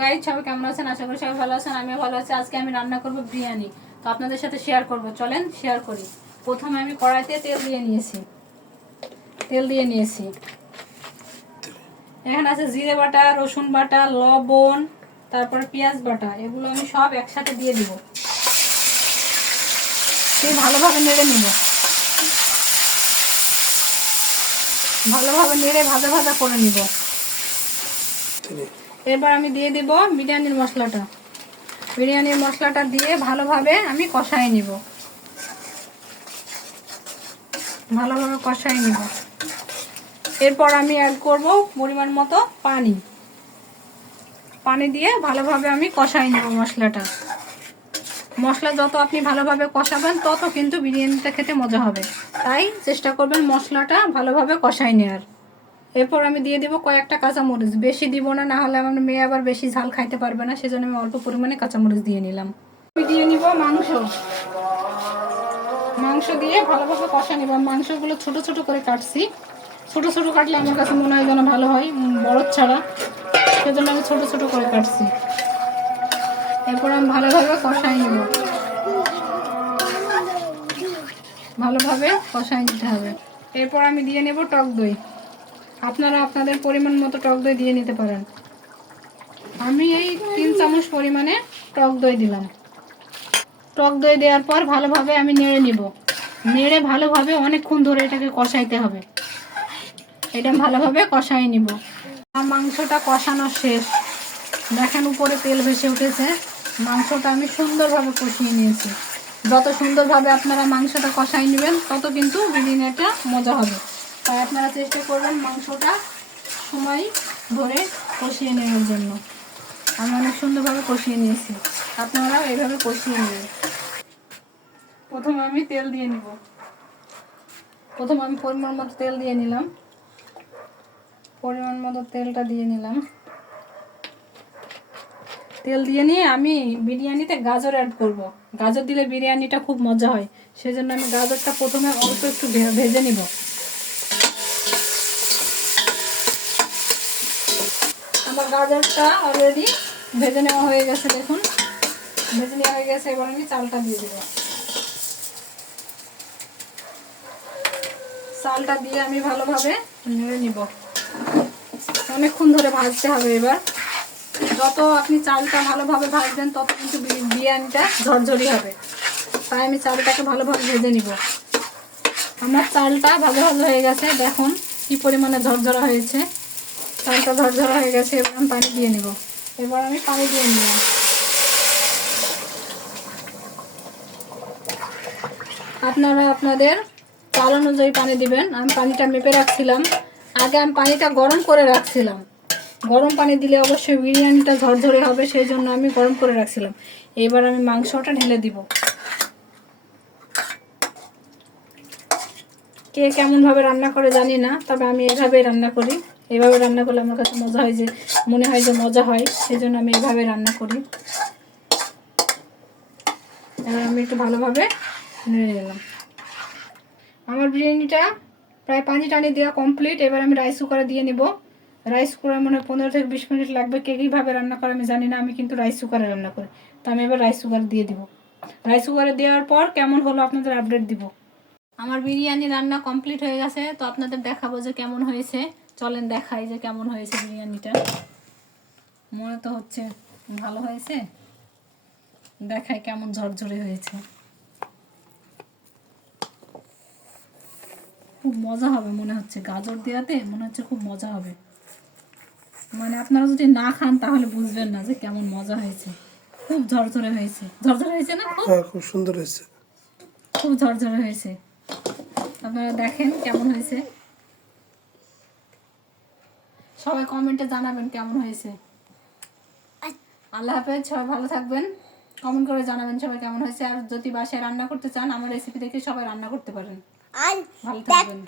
Guys, সবাই কেমন আছেন? আশা করি সবাই ভালো আছেন। আমিও ভালো আছি। আজকে আমি রান্না করব বিরিয়ানি, তো আপনাদের সাথে শেয়ার করব। চলেন শেয়ার করি। প্রথমে আমি কড়াইতে তেল দিয়ে নিয়েছি। এখানে আছে জিরে বাটা, রসুন বাটা, লবণ, তারপর পেঁয়াজ বাটা। এগুলো আমি সব একসাথে দিয়ে দিব। ভালোভাবে নেড়ে নিব, ভালোভাবে নেড়ে ভাজা ভাজা করে নিব। এবার আমি দিয়ে দিব বিরিয়ানির মশলাটা দিয়ে ভালোভাবে আমি কষাই নিব। এরপর আমি অ্যাড করব পরিমাণ মতো পানি দিয়ে ভালোভাবে আমি কষাই নেব মশলা যত আপনি ভালোভাবে কষাবেন তত কিন্তু বিরিয়ানিটা খেতে মজা হবে। তাই চেষ্টা করবেন মশলাটা ভালোভাবে কষাই নেওয়ার। এরপর আমি দিয়ে দেবো কয়েকটা কাঁচামরিচ, বেশি দিব না, না হলে আমার মেয়ে আবার বেশি ঝাল খাইতে পারবে না, সেজন্য আমি অল্প পরিমাণে কাঁচামরিচ দিয়ে নিলাম। আমি দিয়ে নিব মাংস দিয়ে ভালোভাবে কষা নিব। মাংসগুলো ছোট ছোট করে কাটছি। ছোট ছোট কাটলে আমার কাছে মনে হয় যেন ভালো হয়, বড় ছাড়া, সেজন্য আমি ছোট ছোট করে কাটছি। এরপর আমি ভালোভাবে কষাই নিতে হবে। এরপর আমি দিয়ে নেব টক দই। আপনারা আপনাদের পরিমাণ মতো টক দই দিয়ে নিতে পারেন। আমি এই 3 চামচ পরিমাণে টক দই দিলাম। টক দই দেওয়ার পর ভালোভাবে আমি নেড়ে ভালোভাবে অনেকক্ষণ ধরে এটাকে কষাইতে হবে। এটা ভালোভাবে কষাই নিব। আর মাংসটা কষানো শেষ। দেখেন উপরে তেল ভেসে উঠেছে। মাংসটা আমি সুন্দরভাবে কষিয়ে নিয়েছি। যত সুন্দরভাবে আপনারা মাংসটা কষাই নেবেন তত কিন্তু বিরিয়ানিটা মজা হবে। তাই আপনারা চেষ্টা করবেন মাংসটা সময় ধরে কষিয়ে নেওয়ার জন্য। আমি অনেক সুন্দরভাবে কষিয়ে নিয়েছি, আপনারাও এইভাবে কষিয়ে নেবেন। প্রথমে আমি পরিমাণ মতো তেল দিয়ে নিলাম। তেল দিয়ে নিয়ে আমি বিরিয়ানিতে গাজর অ্যাড করব। গাজর দিলে বিরিয়ানিটা খুব মজা হয়, সেজন্য আমি গাজরটা প্রথমে অল্প একটু ভেজে নিব। আমার গাজরটা অলরেডি ভেজে নেওয়া হয়ে গেছে। দেখুন, ভেজে নেওয়া হয়ে গেছে। এবার আমি চালটা দিয়ে দেব। চালটা দিয়ে আমি ভালোভাবে নেড়ে নিব। অনেকক্ষণ ধরে ভাজতে হবে। এবার যত আপনি চালটা ভালোভাবে ভাজবেন তত কিন্তু বিরিয়ানিটা ঝরঝরি হবে। তাই আমি চালটাকে ভালোভাবে ভেজে নিব। আমার চালটা ভাজা হয়ে গেছে। দেখুন কি পরিমাণে ঝরঝরা হয়েছে। চালটা ঝরঝরা হয়ে গেছে। এবার আমি পানি দিয়ে নিব। নিলাম। আপনারা আপনাদের চাল অনুযায়ী পানি দিবেন। আমি পানিটা মেপে রাখছিলাম। আগে আমি পানিটা গরম করে রাখছিলাম। গরম পানি দিলে অবশ্যই বিরিয়ানিটা ঝরঝরে হবে, সেই জন্য আমি গরম করে রাখছিলাম। এবার আমি মাংসটা ঢেলে দিব। কে কেমনভাবে রান্না করে জানি না, তবে আমি এভাবেই রান্না করি। এভাবে রান্না করলে আমার কাছে মনে হয় যে মজা হয়, সেই জন্য আমি এভাবে রান্না করি। এবার আমি একটু ভালোভাবে নেড়ে নিলাম। আমার বিরিয়ানিটা প্রায় পানি টানি দেওয়া কমপ্লিট। এবার আমি রাইস কুকারে দিয়ে নিব। রাইস কুকারে মনে হয় 15 থেকে 20 মিনিট লাগবে। কে কীভাবে রান্না করে আমি জানি না, আমি কিন্তু রাইস কুকারে রান্না করি। তো আমি এবার রাইস কুকারে দিয়ে দিব। রাইস কুকারে দেওয়ার পর কেমন হলো আপনাদের আপডেট দিব। আমার বিরিয়ানি রান্না কমপ্লিট হয়ে গেছে, তো আপনাদের দেখাবো যে কেমন হয়েছে। চলেন দেখাই যে কেমন হয়েছে বিরিয়ানিটা। মনে তো হচ্ছে ভালো হয়েছে। দেখাই কেমন ঝরঝরে হয়েছে। খুব মজা হবে মনে হচ্ছে, গাজর দেওয়াতে মনে হচ্ছে খুব মজা হবে। মানে আপনারা যদি না খান তাহলে বুঝবেন না যে কেমন মজা হয়েছে। খুব ঝরঝরে হয়েছে না? খুব সুন্দর হয়েছে, খুব ঝরঝরে হয়েছে। আপনারা দেখেন কেমন হয়েছে। সবাই কমেন্টে জানাবেন কেমন হয়েছে। আল্লাহ হাফেজ, সবাই ভালো থাকবেন। কমেন্ট করে জানাবেন সবাই কেমন হয়েছে। আর যদি বাসায় রান্না করতে চান, আমার রেসিপি দেখে সবাই রান্না করতে পারেন। ভালো থাকবেন।